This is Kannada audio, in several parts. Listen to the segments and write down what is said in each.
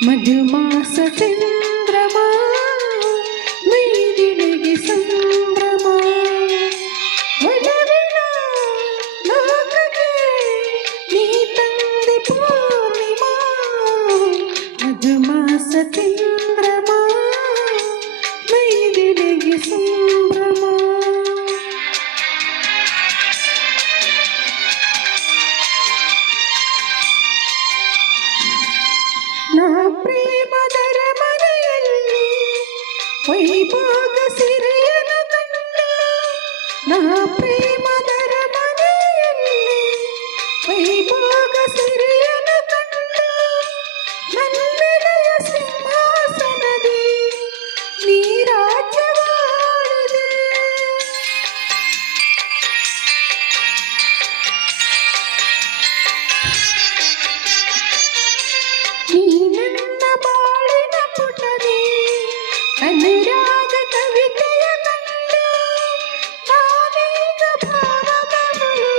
మధుమాస చంద్రమా వీధిలిగి సంభ్రమా ఒలవిన లోకకే నీ తంది పూర్ణిమా మధుమాస చంద్రమా వీధిలిగి సంభ్రమా నా ప్రేಮ ಧರಮನೆಯಲ್ಲಿ ವೈಭೋಗ ಸಿರಿಯನ ಕಂಡು ನಾ ಪ್ರೇಮ ಧರಮನೆಯಲ್ಲಿ ವೈಭೋಗ ಸಿರಿಯನ ಕಂಡು ನನ್ನೆದೆಯ ಸಿಂಹಾಸನದಿ ನೀ ರಾಜ್ಯವಾಳಿದೆ ಅನುರಾಗ ಕವಿತೆಯ ಕಂಡು ಆವೇಗ ಭಾವಗಳು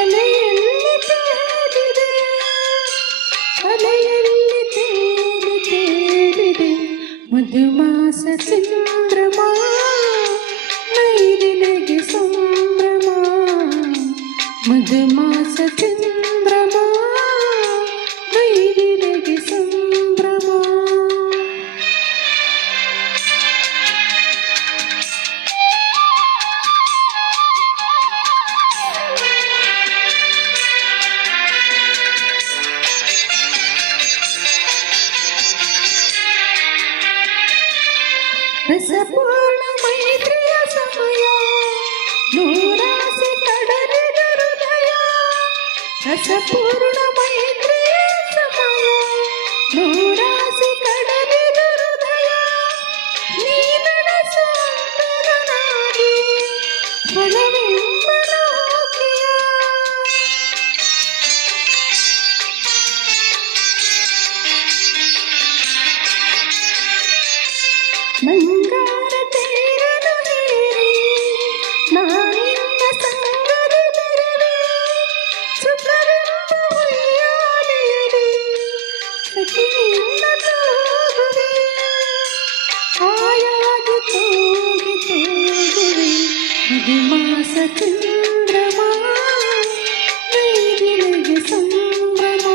ಅಲೆಯಲ್ಲಿ ತೇಲಿದೆ ಅಲೆಯಲ್ಲಿ ತೇಲಿ ತೇಲಿದೆ ಮಧುಮಾಸ ಚಂದ್ರಮಾ ಮೈದಿಲೆಗೆ ಸಂಭ್ರಮ ಮಧುಮಾಸ ಚಂದ್ರಮಾ ಮೈದಿಲೆಗೆ ಸಂಭ್ರಮ ರಸಪೂರ್ಣ ಮೈತ್ರಿಯ ಸಮಯ ನೂರಾಸೆ ಕಡಲಿದ ಹೃದಯ ರಸಪೂರ್ಣ ಮೈತ್ರಿಯ ಸಮಯ ನೂರಾಸೆ ಕಡಲಿದ ಹೃದಯ ನೀ ನನಸಾಗಿ ಹೊಳವೆಂಬನಾಗಿಯ ಬಂಗಾರ ತೇರನು ಹೇರಿ ನಾನಿನ್ನ ಸಂಗದ ಬೆರವೆ ಸುಖವೆಂಬ ಉಯ್ಯಾಲೆಯಲಿ ಸಖಿಯಿಂದ ತೂಗುವೆ ಆಯಾಗಿ ತೂಗಿ ತೂಗುವೆ ಮಧುಮಾಸ ಚಂದ್ರಮಾ ವೈದಿಲೆಗೆ ಸಂಭ್ರಮ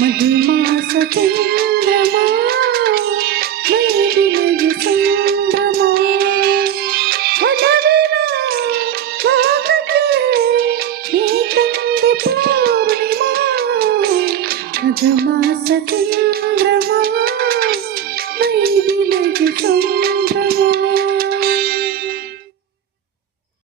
ಮಧುಮಾಸ ಚಂದ್ರಮಾ ವೈದಿಲೆಗೆ ಸಂಭ್ರಮ ಒಲವಿನ ಲೋಕಕ್ಕೆ ನೀ ತಂದೆ ಪೂರ್ಣಿಮಾ ಮಧುಮಾಸ ಚಂದ್ರಮ